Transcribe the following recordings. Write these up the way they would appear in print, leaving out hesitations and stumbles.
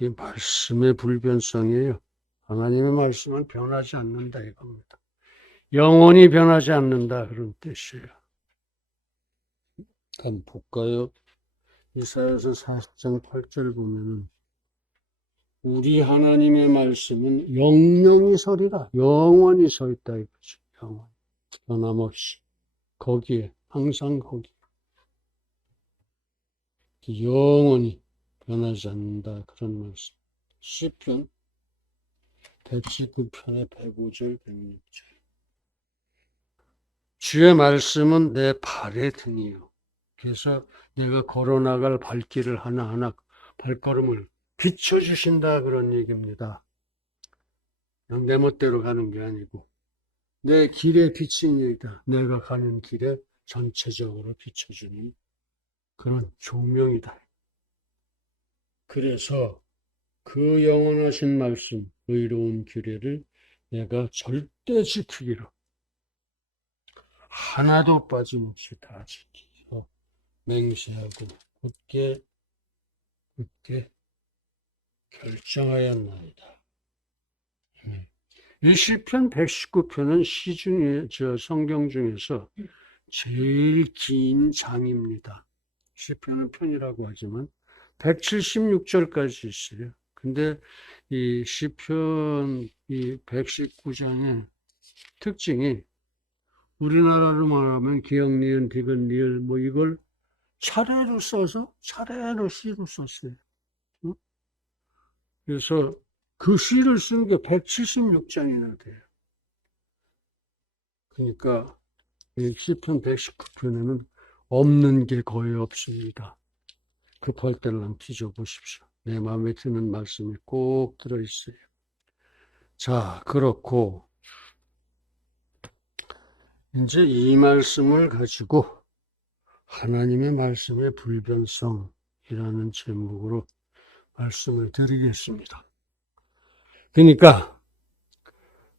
그게 말씀의 불변성이에요. 하나님의 말씀은 변하지 않는다 이겁니다. 영원히 변하지 않는다 그런 뜻이에요. 한번 볼까요? 이사야서 40장 8절 보면은 우리 하나님의 말씀은 영영이 서리라. 영원히 서 있다 이거죠. 영원히. 변함없이. 거기에 항상 거기. 영원히 변하지 않는다 그런 말씀. 시편 119편의 105절 106절. 주의 말씀은 내 발의 등이요. 그래서 내가 걸어나갈 발길을 하나하나 발걸음을 비춰주신다 그런 얘기입니다. 그냥 내 멋대로 가는 게 아니고 내 길에 비친 얘기다. 내가 가는 길에 전체적으로 비춰주는 그런 조명이다. 그래서 그 영원하신 말씀, 의로운 규례를 내가 절대 지키기로 하나도 빠짐없이 다 지키기로 맹세하고 굳게 결정하였나이다. 이 시편 119편은 성경 중에서 제일 긴 장입니다. 시편은 편이라고 하지만 176절까지 있어요. 근데 이 시편 이 119장의 특징이 우리나라로 말하면 기역, 니은, 디귿, 리을 뭐 이걸 차례로 써서 차례로 시로 썼어요. 그래서 그 시를 쓴 게 176장이나 돼요. 그러니까 이 시편 119편에는 없는 게 거의 없습니다. 급할 때는 뒤져보십시오. 내 마음에 드는 말씀이 꼭 들어있어요. 자, 그렇고 이제 이 말씀을 가지고 하나님의 말씀의 불변성이라는 제목으로 말씀을 드리겠습니다. 그러니까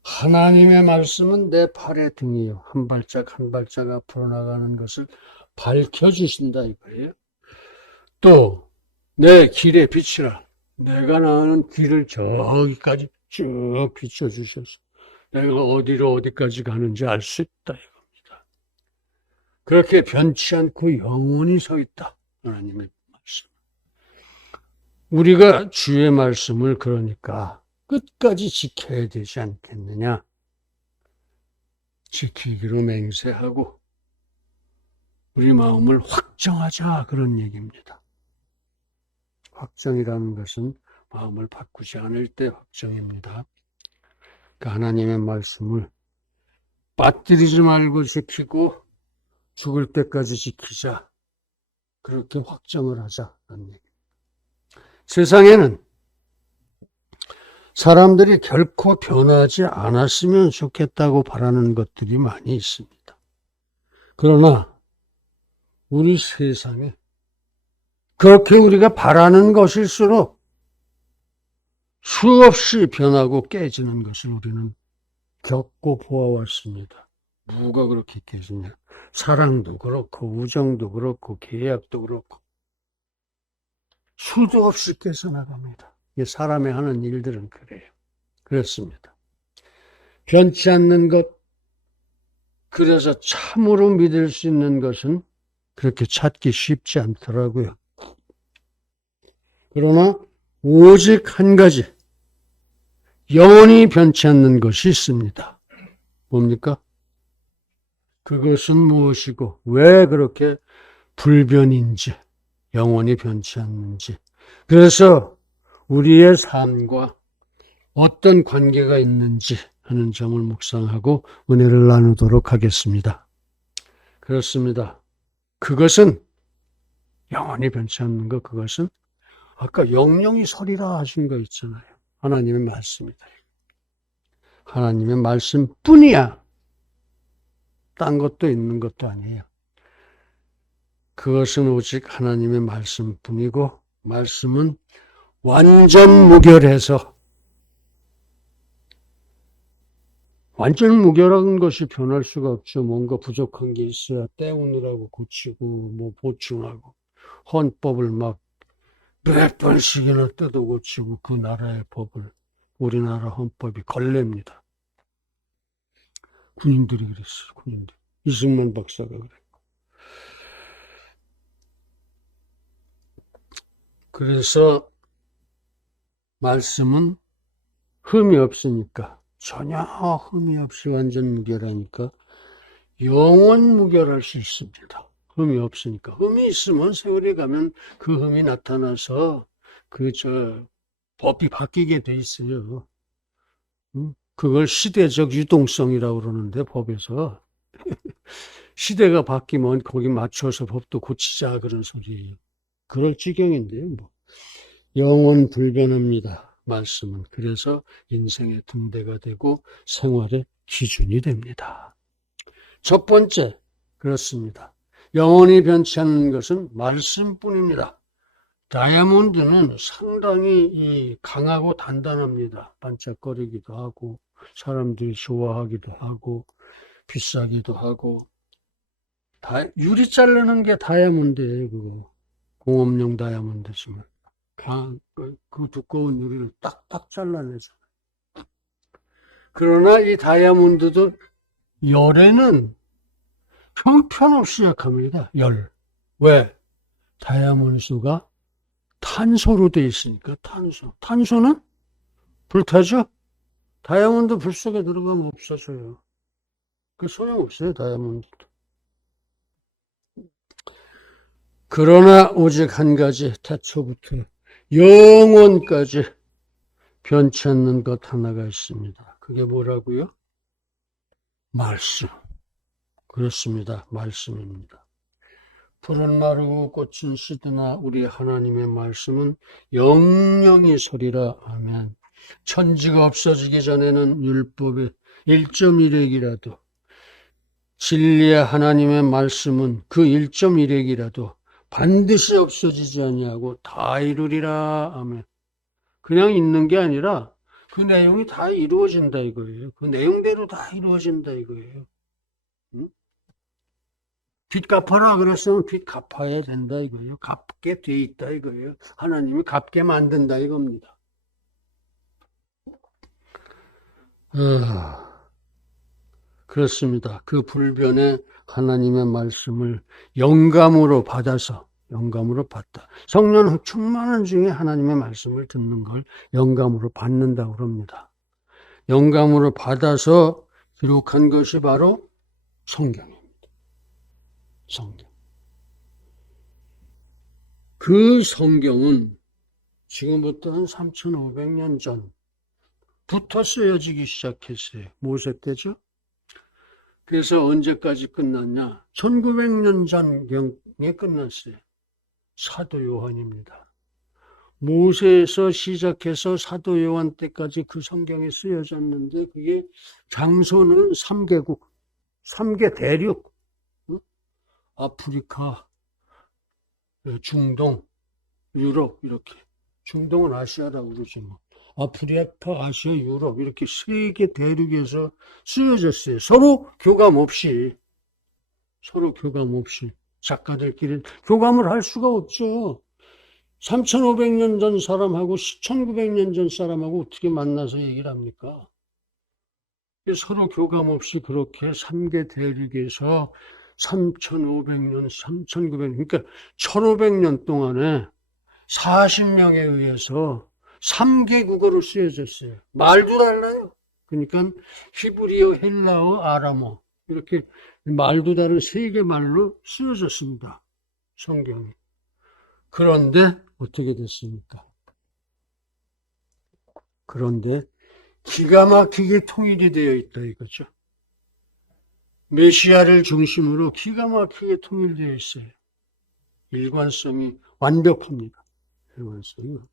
하나님의 말씀은 내 팔의 등이요. 한 발짝 한 발짝 앞으로 나가는 것을 밝혀주신다 이거예요. 또 내 길에 비치라. 내가 나가는 길을 저기까지 쭉 비춰주셔서 내가 어디로 어디까지 가는지 알 수 있다 이겁니다. 그렇게 변치 않고 영원히 서 있다. 하나님의 말씀. 우리가 주의 말씀을 그러니까 끝까지 지켜야 되지 않겠느냐. 지키기로 맹세하고 우리 마음을 확정하자 그런 얘기입니다. 확정이라는 것은 마음을 바꾸지 않을 때 확정입니다. 그러니까 하나님의 말씀을 빠뜨리지 말고 지키고 죽을 때까지 지키자. 그렇게 확정을 하자. 세상에는 사람들이 결코 변하지 않았으면 좋겠다고 바라는 것들이 많이 있습니다. 그러나 우리 세상에 그렇게 우리가 바라는 것일수록 수없이 변하고 깨지는 것을 우리는 겪고 보아왔습니다. 누가 그렇게 깨지냐? 사랑도 그렇고 우정도 그렇고 계약도 그렇고 수도 없이 깨져나갑니다. 이게 사람이 하는 일들은 그래요. 그렇습니다. 변치 않는 것, 그래서 참으로 믿을 수 있는 것은 그렇게 찾기 쉽지 않더라고요. 그러나 오직 한 가지 영원히 변치 않는 것이 있습니다. 뭡니까? 그것은 무엇이고 왜 그렇게 불변인지 영원히 변치 않는지 그래서 우리의 삶과 어떤 관계가 있는지 하는 점을 묵상하고 은혜를 나누도록 하겠습니다. 그렇습니다. 그것은 영원히 변치 않는 것 그것은 아까 영영이 서리라 하신 거 있잖아요. 하나님의 말씀이다. 하나님의 말씀뿐이야. 딴 것도 있는 것도 아니에요. 그것은 오직 하나님의 말씀뿐이고 말씀은 완전 무결해서 완전 무결한 것이 변할 수가 없죠. 뭔가 부족한 게 있어야 때우느라고 고치고 뭐 보충하고 헌법을 막 몇 번씩이나 뜯어고치고 그 나라의 법을 우리나라 헌법이 걸레입니다. 군인들이 그랬어요. 군인들. 이승만 박사가 그래. 그래서 말씀은 흠이 없으니까, 전혀 흠이 없이 완전 무결하니까 영원 무결할 수 있습니다. 흠이 없으니까. 흠이 있으면 세월이 가면 그 흠이 나타나서 법이 바뀌게 돼 있어요. 그걸 시대적 유동성이라고 그러는데, 법에서. 시대가 바뀌면 거기 맞춰서 법도 고치자 그런 소리예요. 그럴 지경인데요, 뭐. 영원 불변합니다. 말씀은. 그래서 인생의 등대가 되고 생활의 기준이 됩니다. 첫 번째, 그렇습니다. 영원히 변치 않는 것은 말씀뿐입니다. 다이아몬드는 상당히 강하고 단단합니다. 반짝거리기도 하고, 사람들이 좋아하기도 하고, 비싸기도 하고. 유리 자르는 게 다이아몬드예요, 그거. 공업용 다이아몬드지만. 그 두꺼운 유리를 딱딱 잘라내죠. 그러나 이 다이아몬드도 열에는 형편없이 약합니다. 열. 왜? 다이아몬드가 탄소로 돼 있으니까. 탄소는 불타죠? 다이아몬드 불 속에 들어가면 없어져요. 그 소용없어요, 다이아몬드도. 그러나 오직 한 가지, 태초부터 영원까지 변치 않는 것 하나가 있습니다. 그게 뭐라고요? 말씀. 그렇습니다. 말씀입니다. 풀은 마르고 꽃은 시드나 우리 하나님의 말씀은 영영이 서리라. 아멘. 천지가 없어지기 전에는 율법의 1.1핵이라도, 진리의 하나님의 말씀은 그 1.1핵이라도 반드시 없어지지 아니하고 다 이루리라. 아멘. 그냥 있는 게 아니라 그 내용이 다 이루어진다 이거예요. 그 내용대로 다 이루어진다 이거예요. 응? 빚 갚아라 그랬으면 빚 갚아야 된다 이거예요. 갚게 돼 있다 이거예요. 하나님이 갚게 만든다 이겁니다. 그렇습니다. 그 불변의 하나님의 말씀을 영감으로 받다. 성령 충만한 중에 하나님의 말씀을 듣는 걸 영감으로 받는다고 합니다. 영감으로 받아서 기록한 것이 바로 성경입니다. 성경. 그 성경은 지금부터 한 3,500년 전부터 쓰여지기 시작했어요. 모세 때죠? 그래서 언제까지 끝났냐? 1900년 전경에 끝났어요. 사도 요한입니다. 모세에서 시작해서 사도 요한 때까지 그 성경에 쓰여졌는데 그게 장소는 3개국, 3개 대륙, 아프리카, 중동, 유럽 이렇게. 중동은 아시아라고 그러지 뭐. 아프리카, 아시아, 유럽 이렇게 3개 대륙에서 쓰여졌어요. 서로 교감 없이 작가들끼리 교감을 할 수가 없죠. 3,500년 전 사람하고 1,900년 전 사람하고 어떻게 만나서 얘기를 합니까? 서로 교감 없이 그렇게 3개 대륙에서 3,500년, 3,900년, 그러니까 1,500년 동안에 40명에 의해서 3개 국어로 쓰여졌어요. 말도 달라요. 그러니까 히브리어, 헬라어, 아람어 이렇게 말도 다른 3개 말로 쓰여졌습니다. 성경이. 그런데 어떻게 됐습니까? 그런데 기가 막히게 통일이 되어 있다 이거죠. 메시아를 중심으로 기가 막히게 통일되어 있어요. 일관성이 완벽합니다. 일관성이 완벽합니다.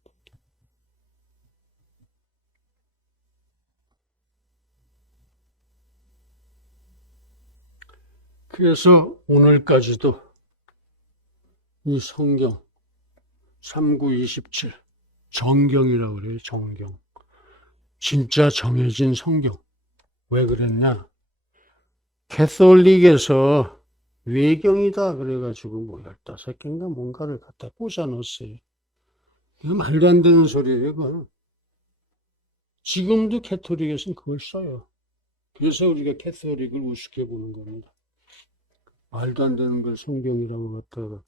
그래서 오늘까지도 이 성경 3927 정경이라고 그래요. 정경. 진짜 정해진 성경. 왜 그랬냐? 캐톨릭에서 외경이다 그래가지고 뭐 15개인가 뭔가를 갖다 꽂아 넣었어요. 이거 말도 안 되는 소리예요, 그건. 지금도 캐토릭에서는 그걸 써요. 그래서 우리가 캐토릭을 우습게 보는 겁니다. 말도 안 되는 걸 성경이라고 갖다가.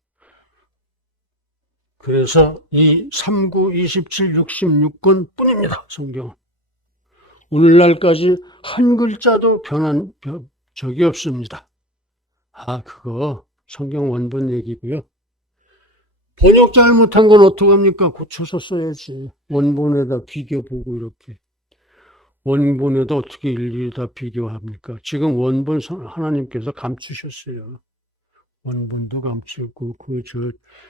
그래서 이 39, 27, 66권 뿐입니다, 성경은. 오늘날까지 한 글자도 변한 적이 없습니다. 그거 성경 원본 얘기고요. 번역 잘못한 건 어떡합니까? 고쳐서 써야지. 원본에다 비교보고 이렇게. 원본에다 어떻게 일일이 다 비교합니까? 지금 원본 하나님께서 감추셨어요. 원본도 감추고,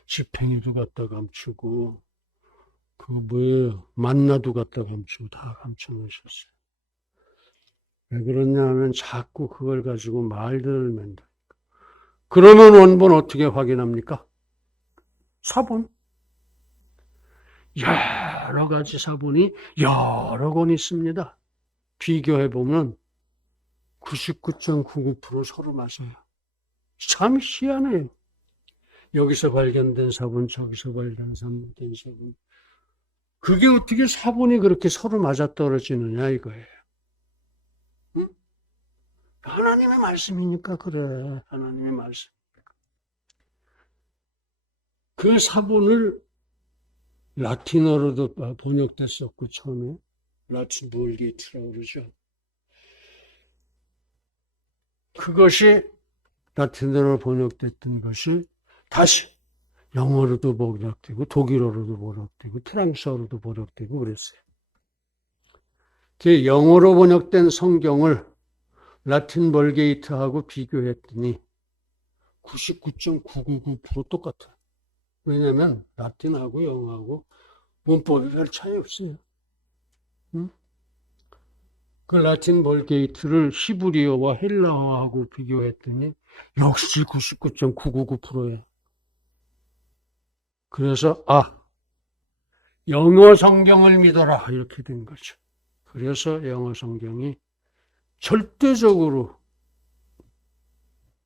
집행이도 갖다 감추고, 만나도 갖다 감추고, 다 감춰놓으셨어요. 왜 그러냐 하면 자꾸 그걸 가지고 말들을 맨다. 그러면 원본 어떻게 확인합니까? 사본. 여러 가지 사본이 여러 권 있습니다. 비교해보면 99.99% 서로 맞아요. 참 희한해요. 여기서 발견된 사본, 저기서 발견된 사본. 그게 어떻게 사본이 그렇게 서로 맞아떨어지느냐 이거예요. 응? 하나님의 말씀이니까 그래. 하나님의 말씀. 그 사본을 라틴어로도 번역됐었고 처음에 라틴 볼게이트라고 그러죠. 그것이 라틴어로 번역됐던 것이 다시 영어로도 번역되고 독일어로도 번역되고 프랑스어로도 번역되고 그랬어요. 그 영어로 번역된 성경을 라틴 볼게이트하고 비교했더니 99.999% 똑같아요. 왜냐하면 라틴하고 영어하고 문법이 별 차이 없어요. 응? 그 라틴 볼게이트를 히브리어와 헬라어하고 비교했더니 역시 99.999%예요. 그래서 영어 성경을 믿어라 이렇게 된 거죠. 그래서 영어 성경이 절대적으로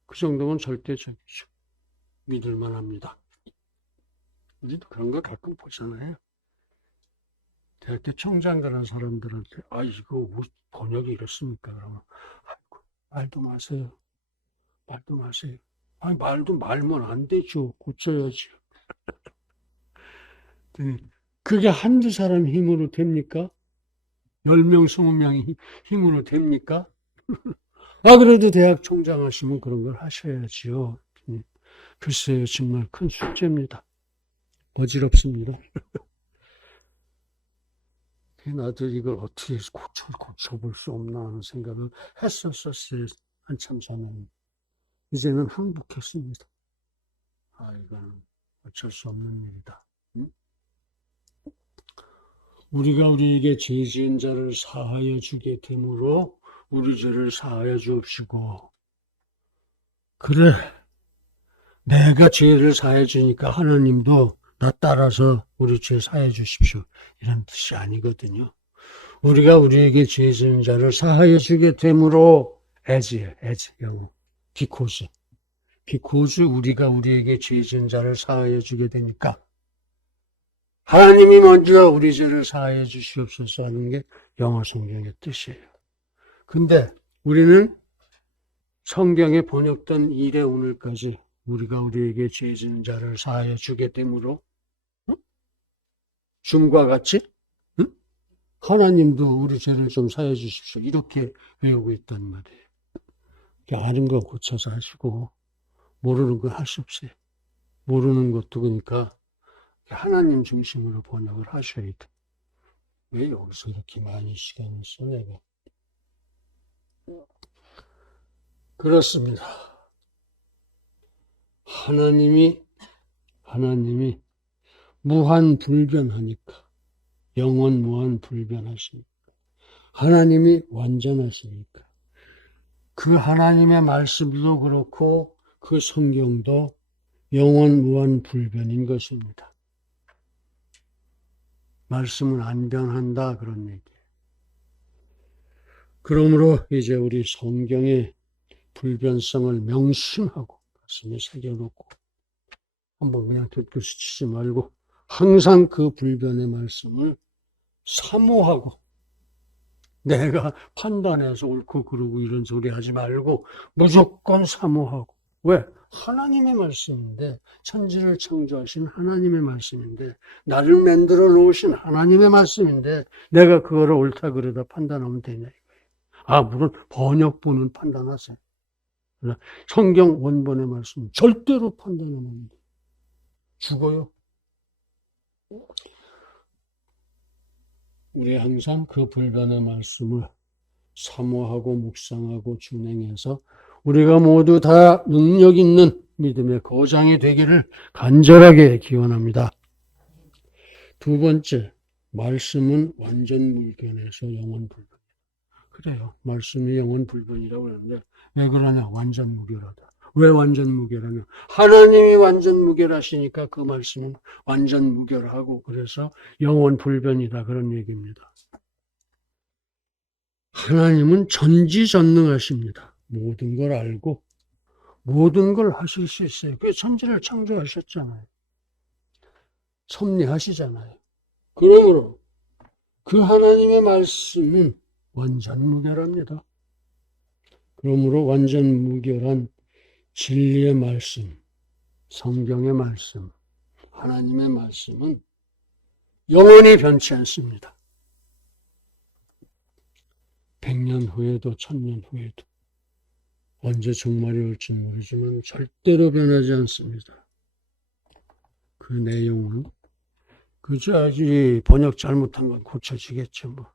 그 정도면 절대적이죠. 믿을만 합니다. 우리도 그런 거 가끔 보잖아요. 대학교 청장 그런 사람들한테 이거 번역이 이렇습니까? 그러면 말도 마세요. 말도 마세요. 말도 말면 안 되죠. 고쳐야지. 그게 한두 사람 힘으로 됩니까? 10명, 20명이 힘으로 됩니까? 그래도 대학 총장 하시면 그런 걸 하셔야지요. 글쎄요, 정말 큰 숙제입니다. 어지럽습니다. 나도 이걸 어떻게 고쳐볼 수 없나 하는 생각을 했었어요. 한참 전에. 이제는 항복했습니다. 이건 어쩔 수 없는 일이다. 응? 우리가 우리에게 죄 지은 자를 사하여 주게 되므로 우리 죄를 사하여 주옵시고. 그래, 내가 죄를 사하여 주니까 하나님도 나 따라서 우리 죄 사하여 주십시오. 이런 뜻이 아니거든요. 우리가 우리에게 죄 지은 자를 사하여 주게 되므로 as 영어 because 우리가 우리에게 죄 지은 자를 사하여 주게 되니까 하나님이 먼저 우리 죄를 사하여 주시옵소서 하는 게 영어 성경의 뜻이에요. 근데 우리는 성경에 번역된 이래 오늘까지 우리가 우리에게 죄 지은 자를 사하여 주게 되므로 줌과 같이 하나님도 우리 죄를 좀 사하여 주십시오. 이렇게 외우고 있단 말이에요. 아는 거 고쳐서 하시고 모르는 거 할 수 없어요. 모르는 것도 그러니까 하나님 중심으로 번역을 하셔야 돼. 왜 여기서 이렇게 많이 시간을 써 내가. 그렇습니다. 하나님이 무한불변하니까 영원 무한불변하시니까 하나님이 완전하시니까 그 하나님의 말씀도 그렇고 그 성경도 영원 무한불변인 것입니다. 말씀은 안 변한다 그런 얘기예요. 그러므로 이제 우리 성경의 불변성을 명심하고 가슴에 새겨놓고 한번 그냥 뒷글씨 치지 말고 항상 그 불변의 말씀을 사모하고, 내가 판단해서 옳고 그르고 이런 소리 하지 말고 무조건 사모하고. 왜? 하나님의 말씀인데, 천지를 창조하신 하나님의 말씀인데, 나를 만들어 놓으신 하나님의 말씀인데, 내가 그거를 옳다 그르다 판단하면 되냐 이거예요. 물론 번역본은 판단하세요. 성경 원본의 말씀 절대로 판단하면 안 돼요. 죽어요. 우리 항상 그 불변의 말씀을 사모하고 묵상하고 준행해서 우리가 모두 다 능력 있는 믿음의 거장이 되기를 간절하게 기원합니다. 두 번째, 말씀은 완전 물견에서 영원 불변. 그래요. 말씀이 영원 불변이라고 하는데 왜 그러냐? 완전 무결하다. 왜 완전 무결하냐? 하나님이 완전 무결하시니까 그 말씀은 완전 무결하고 그래서 영원 불변이다. 그런 얘기입니다. 하나님은 전지전능하십니다. 모든 걸 알고 모든 걸 하실 수 있어요. 그 천지를 창조하셨잖아요. 섭리하시잖아요. 그러므로 그 하나님의 말씀은 완전 무결합니다. 그러므로 완전 무결한 진리의 말씀, 성경의 말씀, 하나님의 말씀은 영원히 변치 않습니다. 100년 후에도 1000년 후에도 언제 종말이 올지는 모르지만 절대로 변하지 않습니다. 그 내용은 그저 아직 번역 잘못한 건 고쳐지겠죠 뭐.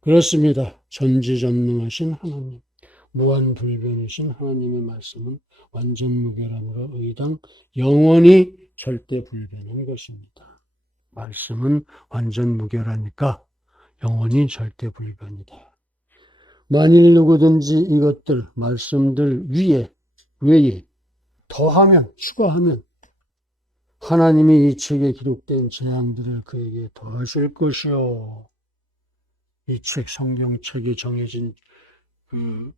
그렇습니다. 전지전능하신 하나님, 무한불변이신 하나님의 말씀은 완전 무결함으로 의당 영원히 절대 불변한 것입니다. 말씀은 완전 무결하니까 영원히 절대 불변이다. 만일 누구든지 이것들, 말씀들 외에 더하면, 추가하면 하나님이 이 책에 기록된 재앙들을 그에게 더하실 것이요. 이 책, 성경책에 정해진 응?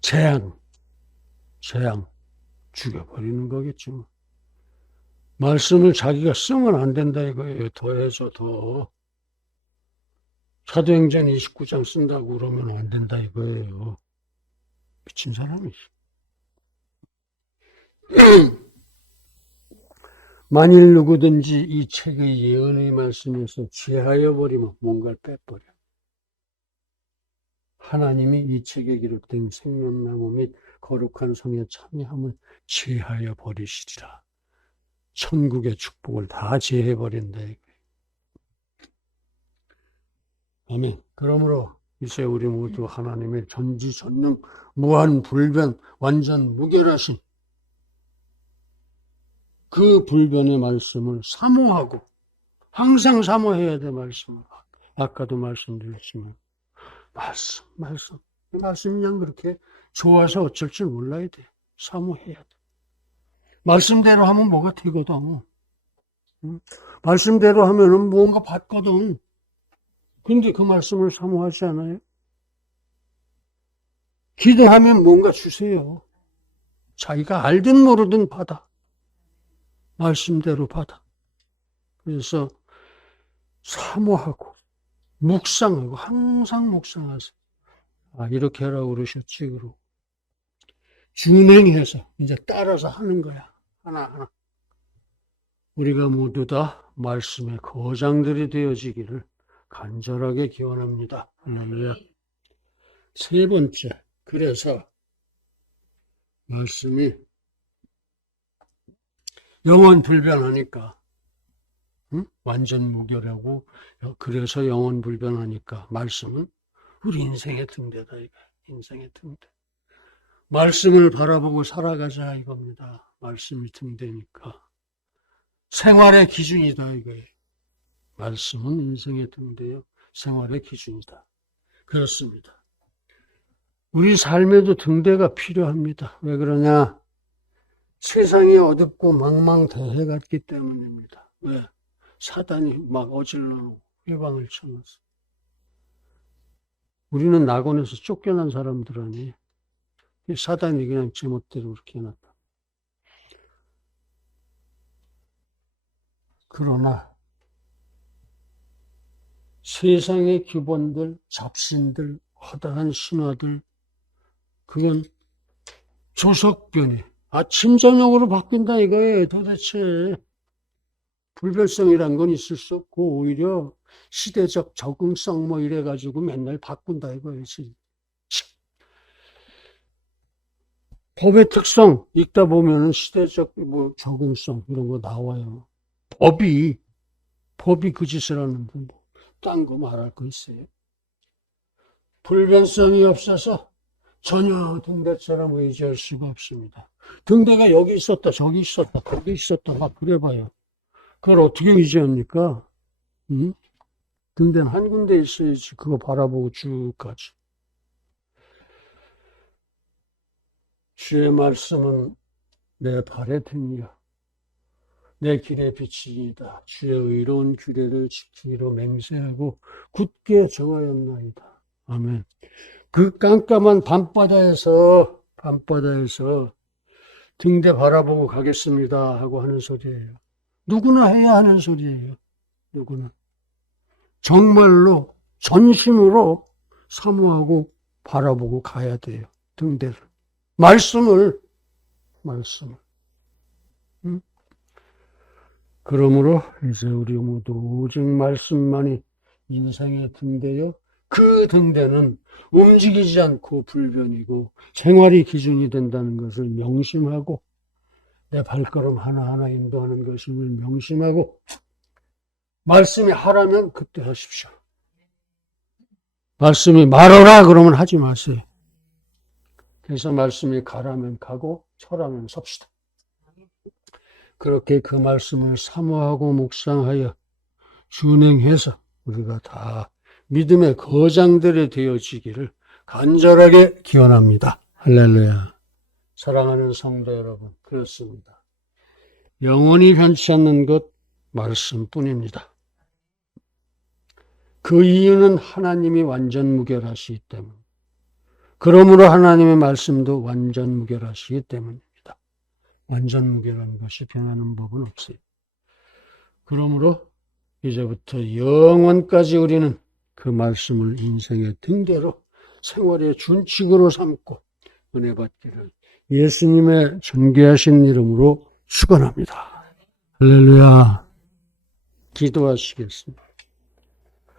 재앙 죽여버리는 거겠죠. 말씀을 자기가 쓰면 안 된다 이거예요. 더해서 더. 사도행전 29장 쓴다고 그러면 안 된다 이거예요. 미친 사람이지. 만일 누구든지 이 책의 예언의 말씀에서 제하여 버리면 뭔가를 빼버려. 하나님이 이 책에 기록된 생명나무 및 거룩한 성에 참여함을 제하여 버리시리라. 천국의 축복을 다 제해버린다. 아멘. 그러므로 이제 우리 모두 하나님의 전지전능, 무한불변, 완전 무결하신 그 불변의 말씀을 사모하고 항상 사모해야 돼. 말씀을. 아까도 말씀드렸지만 말씀. 이 말씀이 그냥 그렇게 좋아서 어쩔 줄 몰라야 돼. 사모해야 돼. 말씀대로 하면 뭐가 되거든. 말씀대로 하면은 뭔가 받거든. 근데 그 말씀을 사모하지 않아요? 기도하면 뭔가 주세요. 자기가 알든 모르든 받아. 말씀대로 받아. 그래서 사모하고 묵상하고 항상 묵상하세요. 이렇게 하라고 그러셨지. 그러고 준행해서 이제 따라서 하는 거야. 하나하나. 우리가 모두 다 말씀의 거장들이 되어지기를 간절하게 기원합니다. 할렐루야. 세 번째, 그래서 말씀이 영원 불변하니까, 완전 무결하고 그래서 영원 불변하니까 말씀은 우리 인생의 등대다 이거. 인생의 등대. 말씀을 바라보고 살아가자 이겁니다. 말씀이 등대니까. 생활의 기준이다 이거예요. 말씀은 인생의 등대요. 생활의 기준이다. 그렇습니다. 우리 삶에도 등대가 필요합니다. 왜 그러냐? 세상이 어둡고 망망대해 같기 때문입니다. 왜? 사단이 막 어질러 놓고 회방을 쳐놨어. 우리는 낙원에서 쫓겨난 사람들 아니에요. 사단이 그냥 제멋대로 그렇게 해놨다. 그러나 세상의 기본들, 잡신들, 허다한 신화들, 그건 조석변이 아침 저녁으로 바뀐다 이거예요. 도대체 불변성이란 건 있을 수 없고 오히려 시대적 적응성 뭐 이래가지고 맨날 바꾼다 이거예요. 법의 특성 읽다 보면은 시대적 뭐 적응성 이런 거 나와요. 법이 그 짓을 하는데 뭐 딴 거 말할 거 있어요. 불변성이 없어서 전혀 등대처럼 의지할 수가 없습니다. 등대가 여기 있었다, 저기 있었다, 거기 있었다, 막 그래봐요. 그걸 어떻게 의지합니까? 응? 등대는 한 군데 있어야지 그거 바라보고 쭉 가지. 주의 말씀은 내 발의 등이요 내 길의 빛이니이다. 주의 의로운 규례를 지키기로 맹세하고 굳게 정하였나이다. 아멘. 그 깜깜한 밤바다에서 등대 바라보고 가겠습니다 하고 하는 소리예요. 누구나 해야 하는 소리예요. 누구나. 정말로 전심으로 사모하고 바라보고 가야 돼요. 등대를. 말씀을. 응? 그러므로 이제 우리 모두 오직 말씀만이 인생의 등대요. 그 등대는 움직이지 않고 불변이고 생활이 기준이 된다는 것을 명심하고 내 발걸음 하나하나 인도하는 것임을 명심하고 말씀이 하라면 그때 하십시오. 말씀이 말어라 그러면 하지 마세요. 그래서 말씀이 가라면 가고 서라면 섭시다. 그렇게 그 말씀을 사모하고 묵상하여 준행해서 우리가 다 믿음의 거장들이 되어지기를 간절하게 기원합니다. 할렐루야. 사랑하는 성도 여러분, 그렇습니다. 영원히 변치 않는 것 말씀뿐입니다. 그 이유는 하나님이 완전 무결하시기 때문. 그러므로 하나님의 말씀도 완전 무결하시기 때문입니다. 완전 무결한 것이 변하는 법은 없어요. 그러므로 이제부터 영원까지 우리는 그 말씀을 인생의 등대로 생활의 준칙으로 삼고 은혜 받기를 예수님의 존귀하신 이름으로 축원합니다. 할렐루야. 기도하시겠습니다.